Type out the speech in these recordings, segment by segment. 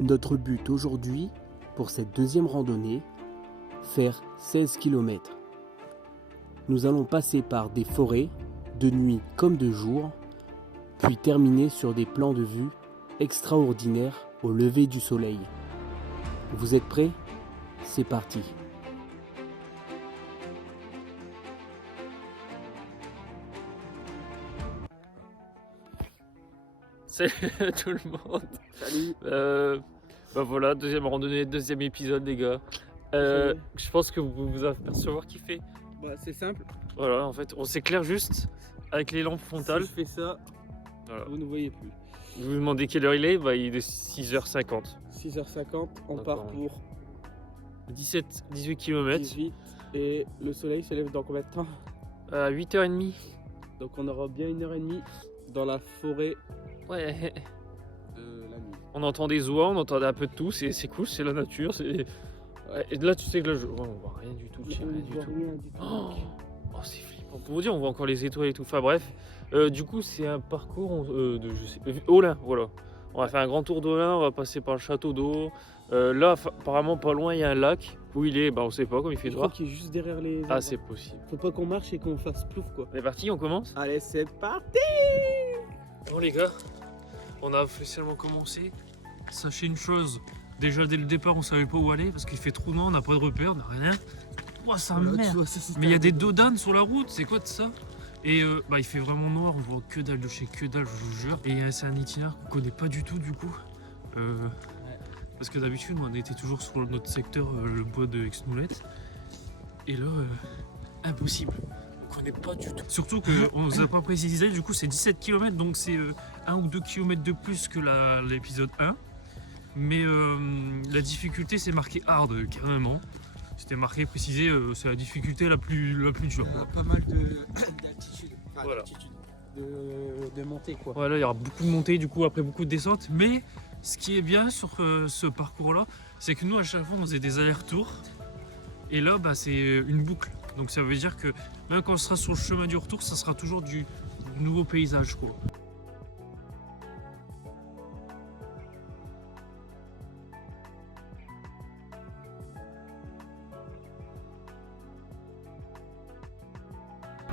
Notre but aujourd'hui, pour cette deuxième randonnée, faire 16 km. Nous allons passer par des forêts, de nuit comme de jour, puis terminer sur des plans de vue extraordinaires au lever du soleil. Vous êtes prêts? C'est parti. Salut à tout le monde. Salut. Bah voilà, deuxième randonnée, deuxième épisode les gars. Je pense que vous vous apercevoir kiffé. Bah, c'est simple. Voilà, en fait, on s'éclaire juste avec les lampes frontales. Si je fais ça, Voilà. vous ne voyez plus. Vous vous demandez quelle heure il est, bah il est 6h50. 6h50, on D'accord. part pour 18 km. 18 et le soleil se lève dans combien de temps? À 8h30. Donc on aura bien 1h30 dans la forêt Ouais. de la nuit. On entend des oies, on entend un peu de tout, c'est cool, c'est la nature. Ouais, et là tu sais que là, on voit rien du tout. On Rien ne du voit tout. rien du tout. Oh, c'est flippant. Pour vous dire, on voit encore les étoiles et tout. Enfin bref, du coup, c'est un parcours de, je sais, Olin, voilà. On va faire un grand tour d'Olin, on va passer par le château d'eau. Là, apparemment, pas loin, il y a un lac. Où il est, bah on sait pas, comme il fait Je crois noir. qu'il est juste derrière les Ah, arbres. c'est possible. Faut pas qu'on marche et qu'on fasse plouf quoi. On est parti, on commence. Allez, c'est parti. Bon les gars, on a officiellement commencé. Sachez une chose, déjà dès le départ, on savait pas où aller parce qu'il fait trop noir, on n'a pas de repère, on n'a rien. Moi, ça Voilà, tu merde. vois, ça, c'est Mais il y a un- des dodanes sur la route, c'est quoi de ça? Et bah il fait vraiment noir, on voit que dalle de chez que dalle, je vous jure. Et c'est un itinéraire qu'on connaît pas du tout du coup. Parce que d'habitude on était toujours sur notre secteur, le bois de Exmoulette. Et là, impossible. On connaît pas du tout. Surtout qu'on nous a pas précisé, du coup c'est 17 km, donc c'est 1 ou 2 km de plus que l'épisode 1. Mais la difficulté c'est marqué hard carrément. C'était marqué, précisé, c'est la difficulté la plus dure. quoi. Pas mal d'altitude. Enfin, Voilà. d'altitude. De montée quoi. Voilà, il y aura beaucoup de montées, du coup, après beaucoup de descentes. Mais ce qui est bien sur ce parcours-là, c'est que nous, à chaque fois, on faisait des allers-retours. Et là, bah, c'est une boucle. Donc ça veut dire que même quand on sera sur le chemin du retour, ça sera toujours du nouveau paysage, quoi.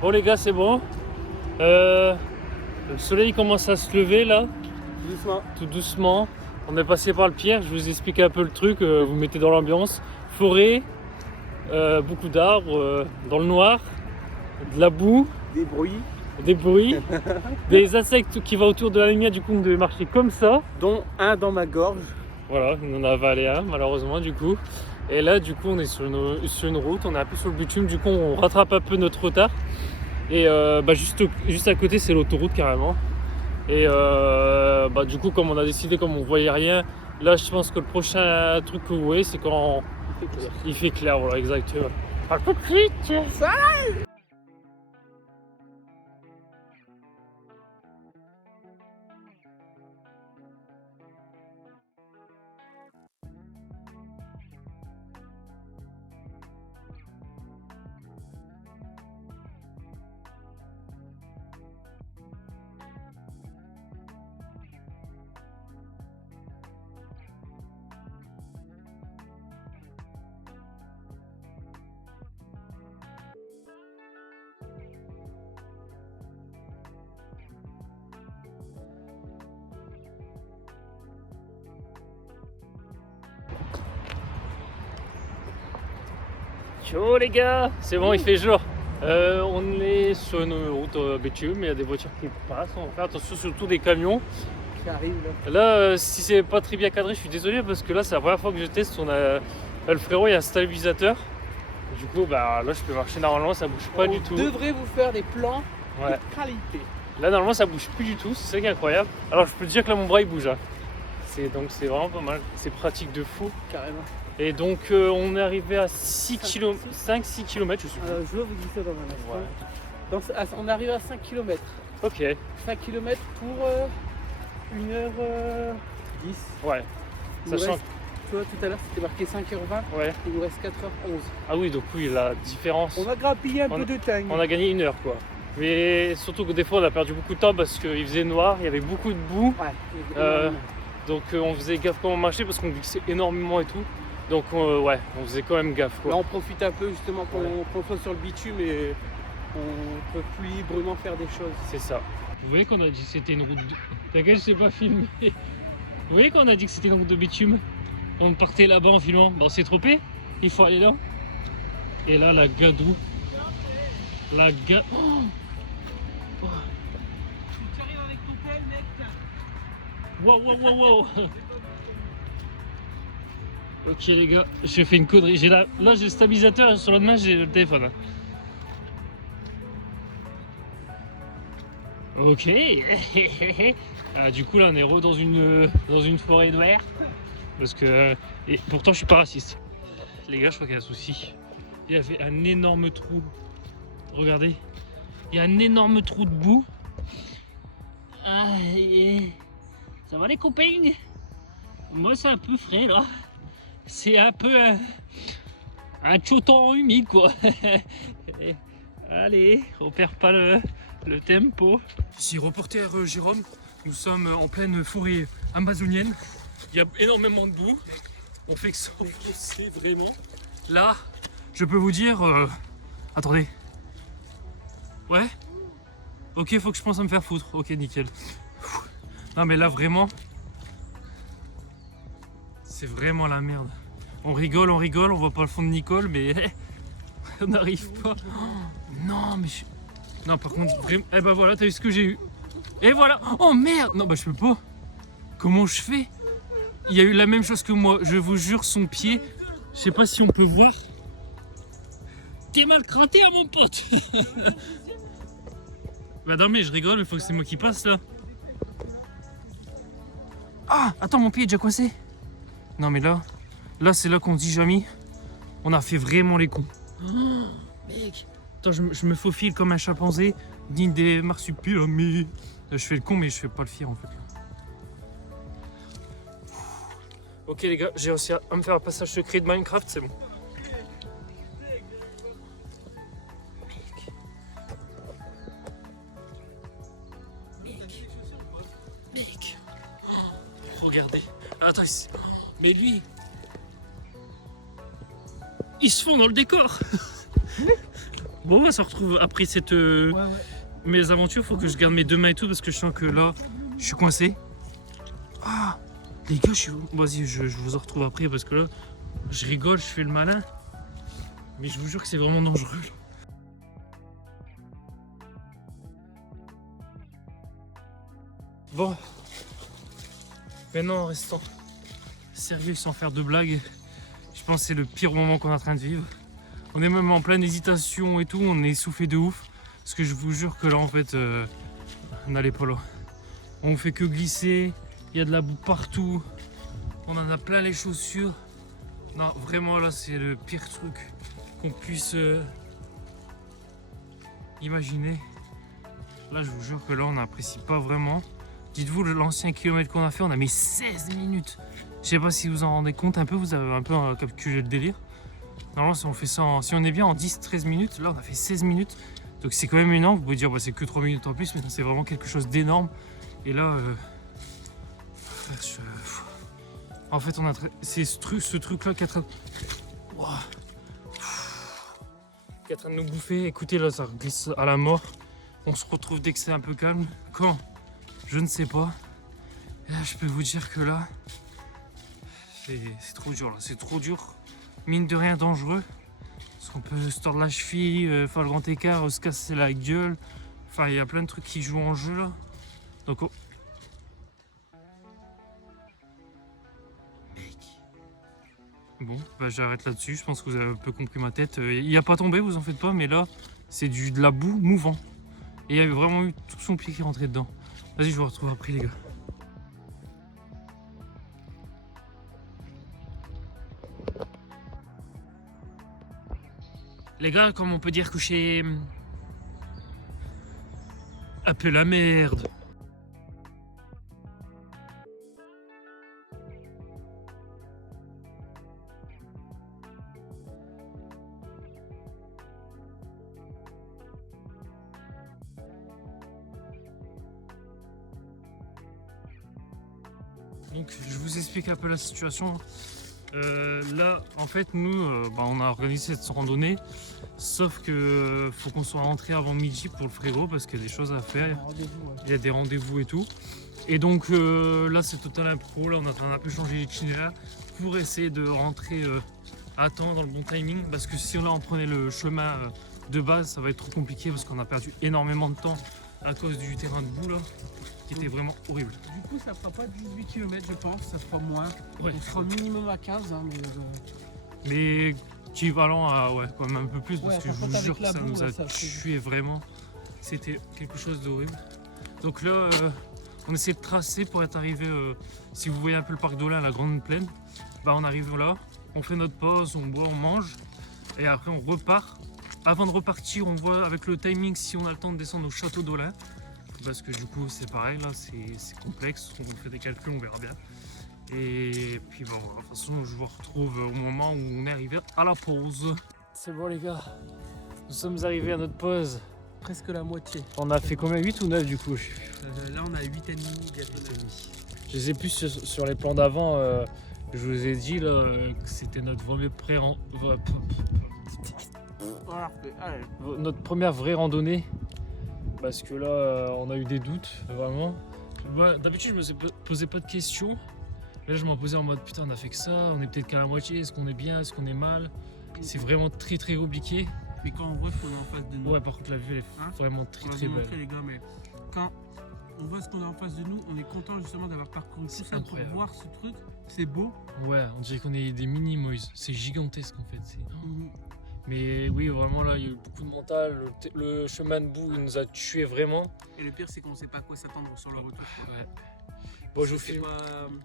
Bon les gars, c'est bon. Le soleil commence à se lever là. Doucement. Tout doucement. On est passé par le Pierre, je vous explique un peu le truc, vous mettez dans l'ambiance. Forêt, beaucoup d'arbres, dans le noir, de la boue, Des bruits, des bruits, des insectes qui vont autour de la lumière, du coup on devait marcher comme ça. dont un dans ma gorge. Voilà, on en a avalé un malheureusement du coup. Et là du coup on est sur une route, on est un peu sur le bitume, du coup on rattrape un peu notre retard. Et bah, juste à côté c'est l'autoroute carrément. Et bah, du coup comme on a décidé, comme on voyait rien, là je pense que le prochain truc que vous voyez c'est quand il fait clair, voilà exactement. À tout de suite. Ciao les gars, c'est bon, il fait jour. On est sur une route bitume, il y a des voitures qui passent, on va faire attention, surtout des camions. Qui arrive là. Là, si c'est pas très bien cadré, je suis désolé parce que là c'est la première fois que je teste. Le frérot il a un stabilisateur. Du coup, bah là je peux marcher normalement, ça bouge pas du tout. On devrait vous faire des plans Ouais. de qualité. Là normalement ça bouge plus du tout, c'est ça qui est incroyable. Alors je peux te dire que là mon bras il bouge. Hein. Donc c'est vraiment pas mal, c'est pratique de fou. Carrément. Et donc on est arrivé à 5-6 km, je suis plus. Je vais vous dire ça dans un instant. Ouais. On arrive à 5 km. Ok, 5 km pour 1h10. ouais. Sachant Tu vois, tout à l'heure c'était marqué 5h20, que, ouais. il nous reste 4h11. Ah oui, donc oui, la différence. On a grappillé un peu de temps. On a gagné 1 heure quoi. Mais surtout que des fois on a perdu beaucoup de temps parce qu'il faisait noir, il y avait beaucoup de boue. Ouais, Euh, Donc on faisait gaffe quand on marchait parce qu'on glissait énormément et tout. Donc ouais, on faisait quand même gaffe quoi. Là on profite un peu justement qu'on soit sur le bitume et on peut plus librement faire des choses. C'est ça. Vous voyez qu'on a dit que c'était une route de... T'inquiète, je sais pas filmer. Vous voyez qu'on a dit que c'était une route de bitume. On partait là-bas en filmant. Bon, on s'est trompé. Il faut aller là. Et là, la gadou. La ga... Oh oh. Tu arrives avec ton tel mec. Wow, wow, wow, wow. Ok les gars, j'ai fait une connerie. Là j'ai le stabilisateur et sur l'autre main j'ai le téléphone. Ok. Ah, du coup là on est dans une forêt noire. Parce que... Et pourtant je suis pas raciste. Les gars, je crois qu'il y a un souci. Il y avait un énorme trou. Regardez. Il y a un énorme trou de boue. Ah, ça va les copains? Moi c'est un peu frais là. C'est un peu un choton humide quoi. Allez, on perd pas le tempo. Ici, reporter Jérôme, nous sommes en pleine forêt amazonienne. Il y a énormément de boue. On fait que s'enfoncer vraiment. Là, je peux vous dire... Attendez. Ouais. Ok, faut que je pense à me faire foutre. Ok, nickel. Non mais là vraiment... C'est vraiment la merde. On rigole, on voit pas le fond de Nicole, mais on n'arrive pas. Oh, non, mais non, par contre, vraiment... Eh ben voilà, t'as vu ce que j'ai eu. Et voilà. Oh merde. Non, bah je peux pas. Comment je fais? Il y a eu la même chose que moi. Je vous jure, son pied. Je sais pas si on peut voir. T'es mal crotté, hein, mon pote. Bah non, mais je rigole, il faut que c'est moi qui passe là. Ah, attends, mon pied est déjà coincé. Non mais là c'est là qu'on se dit Jamy, on a fait vraiment les cons. Oh, mec, attends, je me faufile comme un chimpanzé, digne des marsupilamis. Je fais le con mais je fais pas le fier en fait. Ok les gars, j'ai réussi à me faire un passage secret de Minecraft, c'est bon. Mec. Oh, regardez. Attends, mais lui, ils se font dans le décor. Bon, on va se retrouver après cette mes aventures. Faut que je garde mes deux mains et tout parce que je sens que là, je suis coincé. Ah, les gars, vas-y, je vous en retrouve après parce que là, je rigole, je fais le malin, mais je vous jure que c'est vraiment dangereux. Bon, maintenant en restant sérieux sans faire de blagues, je pense que c'est le pire moment qu'on est en train de vivre. On est même en pleine hésitation et tout, on est essoufflé de ouf. Parce que je vous jure que là en fait, on n'allait pas là. On fait que glisser, il y a de la boue partout, on en a plein les chaussures. Non, vraiment là c'est le pire truc qu'on puisse imaginer. Là je vous jure que là on n'apprécie pas vraiment. Dites-vous l'ancien kilomètre qu'on a fait, on a mis 16 minutes. Je sais pas si vous en rendez compte un peu, vous avez un peu calculé le délire. Normalement si on fait ça, si on est bien en 10-13 minutes, là on a fait 16 minutes. Donc c'est quand même énorme, vous pouvez dire bah, c'est que 3 minutes en plus, mais c'est vraiment quelque chose d'énorme. Et là, en fait on a... C'est ce truc là qui est en train de... Wow. Qui est en train de nous bouffer. Écoutez là, ça glisse à la mort. On se retrouve dès que c'est un peu calme. Quand? Je ne sais pas. Et là je peux vous dire que là, c'est trop dur là, c'est trop dur. Mine de rien dangereux. Parce qu'on peut se tordre la cheville, faire le grand écart, se casser la gueule. Enfin, il y a plein de trucs qui jouent en jeu là. Donc, mec. Bon, bah, j'arrête là-dessus. Je pense que vous avez un peu compris ma tête. Il n'y a pas tombé, vous en faites pas, mais là, c'est de la boue mouvant. Et il y avait vraiment eu tout son pied qui rentrait dedans. Vas-y, je vous retrouve après, les gars. Les gars, comme on peut dire que j'ai un peu la merde. Donc je vous explique un peu la situation. Là, en fait, nous, on a organisé cette randonnée, sauf que faut qu'on soit rentré avant midi pour le frérot parce qu'il y a des choses à faire. Il y a des rendez-vous et tout. Et donc là, c'est total impro. Là, on est en train d'un peu changer l'itinéraire pour essayer de rentrer à temps dans le bon timing. Parce que si on prenait le chemin de base, ça va être trop compliqué parce qu'on a perdu énormément de temps à cause du terrain de boue là, qui était vraiment horrible. Du coup, ça fera pas 18 km, je pense, ça fera moins. Ouais. On sera minimum à 15, hein, mais équivalent à quand même un peu plus, parce Ouais, que je par vous contre, jure avec que la ça boue, nous a ça fait- tué vraiment. C'était quelque chose d'horrible. Donc là, on essaie de tracer pour être arrivé, si vous voyez un peu le parc d'Olin, la grande plaine, on arrive là, on fait notre pause, on boit, on mange, et après on repart. Avant de repartir, on voit avec le timing si on a le temps de descendre au château d'Olin, parce que du coup c'est pareil, là c'est complexe, on fait des calculs, on verra bien. Et puis bon, de toute façon je vous retrouve au moment où on est arrivé à la pause. C'est bon les gars, nous sommes arrivés à notre pause. presque la moitié. On a fait combien, 8 ou 9 du coup? Là, on a 8,5, bientôt 9. Je sais plus sur les plans d'avant, je vous ai dit là, que c'était notre notre première vraie randonnée. Parce que là, on a eu des doutes, vraiment. D'habitude, je me posais pas de questions. Là, je m'en posais en mode putain, on a fait que ça, on est peut-être qu'à la moitié, est-ce qu'on est bien, est-ce qu'on est mal? C'est vraiment très très compliqué. Mais quand on voit ce qu'on est en face de nous, Ouais, par contre, la vue elle est vraiment très on va très vous belle. montrer les gars, mais quand on voit ce qu'on a en face de nous, on est content justement d'avoir parcouru tout ça pour incroyable. voir ce truc. C'est beau. Ouais, on dirait qu'on est des mini-moïse. C'est gigantesque en fait. Mais oui, vraiment là, il y a eu beaucoup de mental. Le chemin de boue, il nous a tués vraiment. Et le pire, c'est qu'on sait pas à quoi s'attendre sur le retour. Ouais. Bon, je vous C'est filme.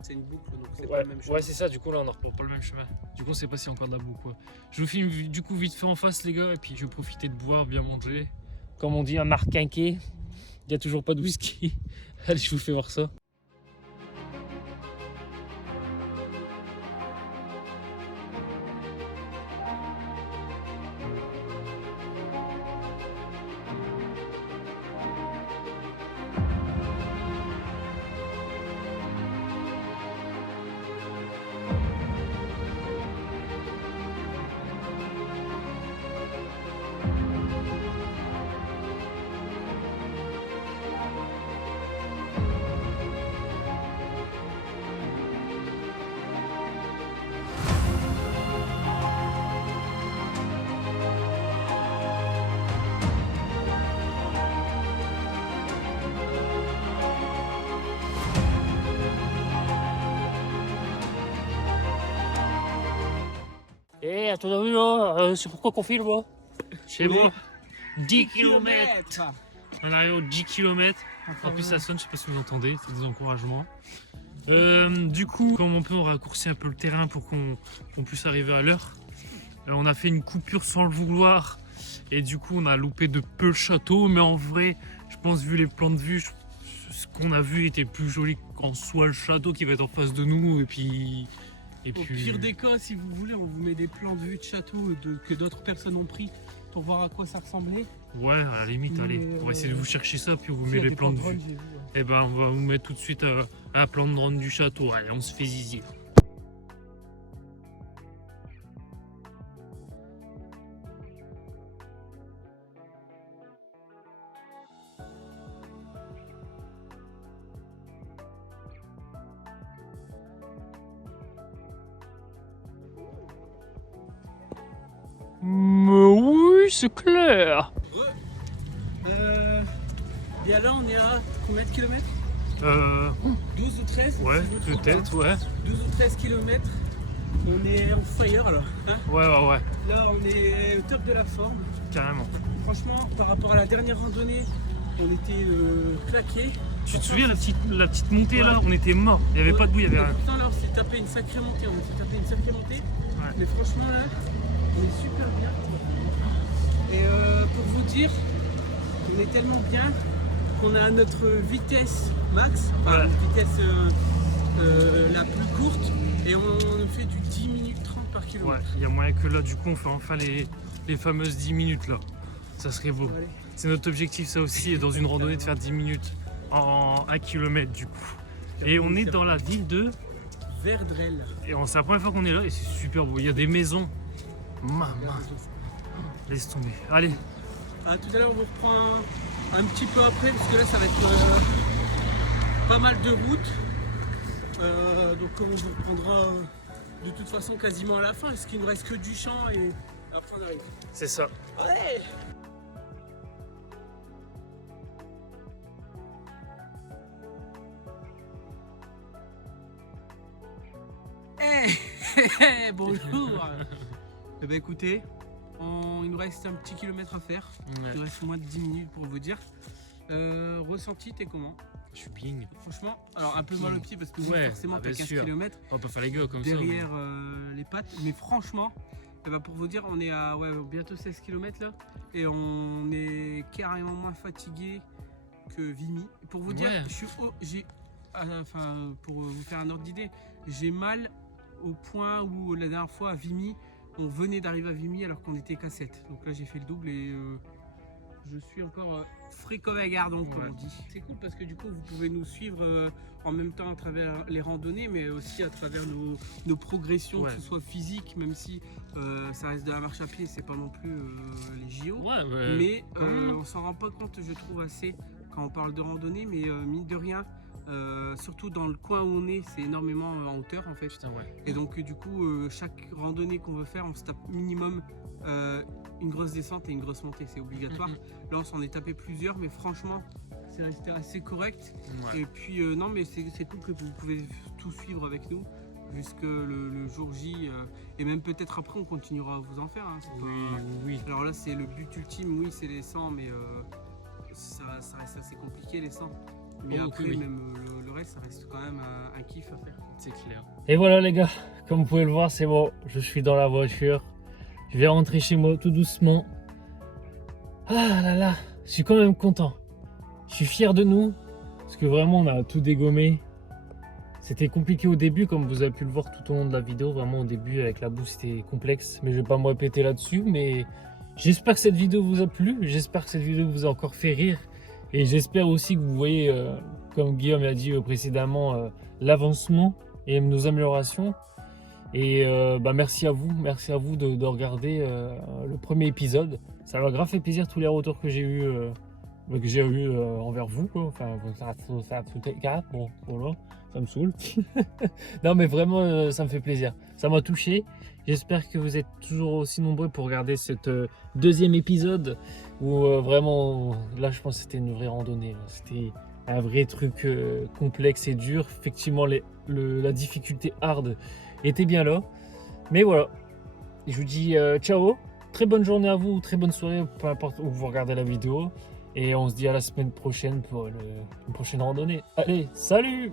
c'est une boucle, donc c'est Ouais, pas le même chemin. ouais, c'est ça, du coup là on ne reprend pas le même chemin. Du coup on sait pas s'il y a encore de la boue quoi. Je vous filme du coup vite fait en face les gars, et puis je vais profiter de boire, bien manger. Comme on dit un Marc Quinquet, il n'y a toujours pas de whisky. Allez, je vous fais voir ça. Eh, à ton avis là, c'est pourquoi qu'on filme là? C'est bon. 10 km. On arrive aux 10 km. En plus ça sonne, je sais pas si vous entendez, c'est des encouragements. Du coup, comme on peut, on raccourcit un peu le terrain pour qu'on puisse arriver à l'heure. On a fait une coupure sans le vouloir et du coup on a loupé de peu le château, mais en vrai, je pense vu les plans de vue, ce qu'on a vu était plus joli qu'en soi le château qui va être en face de nous et puis... Au pire des cas, si vous voulez, on vous met des plans de vue de château que d'autres personnes ont pris pour voir à quoi ça ressemblait. Ouais, à la limite, Mais, allez, on va essayer de vous chercher ça, puis on vous met Il y a les des plans de drone, vue. j'ai vu, Et ben, on va vous mettre tout de suite un plan de drone du château. Allez, on se fait zizi. Mais oui, c'est clair. Bien là, on est à combien de kilomètres? 12 ou 13? Ouais, si je me trompe pas. peut-être, ouais. 12 ou 13 kilomètres. On est en fire là. Hein, Ouais. là, on est au top de la forme. Carrément. Franchement, par rapport à la dernière randonnée, on était claqués. Tu te souviens la petite montée là? On était morts. Il n'y avait pas de boue, il n'y avait rien. Pourtant, là, on s'est tapé une sacrée montée. Ouais. Mais franchement, là, on est super bien. Et pour vous dire, on est tellement bien qu'on a notre vitesse max, enfin, Ouais. une vitesse la plus courte, et on fait du 10 minutes 30 par Ouais, kilomètre. il y a moyen que là, du coup, on fait enfin les fameuses 10 minutes là. Ça serait beau. Allez. C'est notre objectif, ça aussi, dans une randonnée, de faire 10 minutes en 1 km du coup. Et on est dans la ville de Verdrel. Et c'est la première fois qu'on est là et c'est super beau. Il y a des maisons. Maman. Laisse tomber. Allez. Tout à l'heure, on vous reprend un petit peu après parce que là, ça va être pas mal de route. Donc, on vous reprendra de toute façon quasiment à la fin parce qu'il ne reste que du champ et après on arrive. C'est ça. Ouais. Bonjour. Eh ben écoutez, il nous reste un petit kilomètre à faire. Ouais. Il nous reste moins de 10 minutes pour vous dire. Ressenti, t'es comment? Je suis bien. Franchement, alors un peu mal au pied parce que Ouais, forcément t'as bien 15 sûr. km On va pas faire les gars comme derrière les pattes. Mais franchement, eh ben pour vous dire, on est à bientôt 16 km là. Et on est carrément moins fatigué que Vimy. Pour vous dire, pour vous faire un ordre d'idée, j'ai mal au point où la dernière fois à Vimy, on venait d'arriver à Vimy alors qu'on était qu'à 7. Donc là j'ai fait le double et je suis encore frais comme un gardon comme on dit. C'est cool parce que du coup vous pouvez nous suivre en même temps à travers les randonnées mais aussi à travers nos progressions, que ce soit physique, même si ça reste de la marche à pied, c'est pas non plus les JO. Mais on s'en rend pas compte je trouve assez quand on parle de randonnée, mais mine de rien, surtout dans le coin où on est, c'est énormément en hauteur en fait. Putain, ouais. Et donc du coup, chaque randonnée qu'on veut faire, on se tape minimum une grosse descente et une grosse montée, c'est obligatoire. Là on s'en est tapé plusieurs, mais franchement c'est resté assez correct. Et puis non mais c'est cool que vous pouvez tout suivre avec nous jusque le jour J et même peut-être après on continuera à vous en faire. Hein, Oui. Alors là c'est le but ultime, oui c'est les 100 mais ça reste assez compliqué les 100. Mais après même le reste ça reste quand même un kiff à faire. C'est clair. Et voilà les gars, comme vous pouvez le voir c'est bon, je suis dans la voiture. Je vais rentrer chez moi tout doucement. Ah là là, je suis quand même content. Je suis fier de nous parce que vraiment on a tout dégommé. C'était compliqué au début comme vous avez pu le voir tout au long de la vidéo. Vraiment au début avec la boue c'était complexe. Mais je vais pas me répéter là-dessus. Mais j'espère que cette vidéo vous a plu. J'espère que cette vidéo vous a encore fait rire. Et j'espère aussi que vous voyez, comme Guillaume l'a dit précédemment, l'avancement et nos améliorations. Et merci à vous de regarder le premier épisode. Ça m'a grave fait plaisir tous les retours que j'ai eu envers vous, quoi. Enfin, bon, voilà, ça me saoule. Non, mais vraiment, ça me fait plaisir. Ça m'a touché. J'espère que vous êtes toujours aussi nombreux pour regarder cet deuxième épisode où vraiment, là, je pense que c'était une vraie randonnée. C'était un vrai truc complexe et dur. Effectivement, la difficulté hard était bien là. Mais voilà, je vous dis ciao. Très bonne journée à vous, très bonne soirée, peu importe où vous regardez la vidéo. Et on se dit à la semaine prochaine pour une prochaine randonnée. Allez, salut!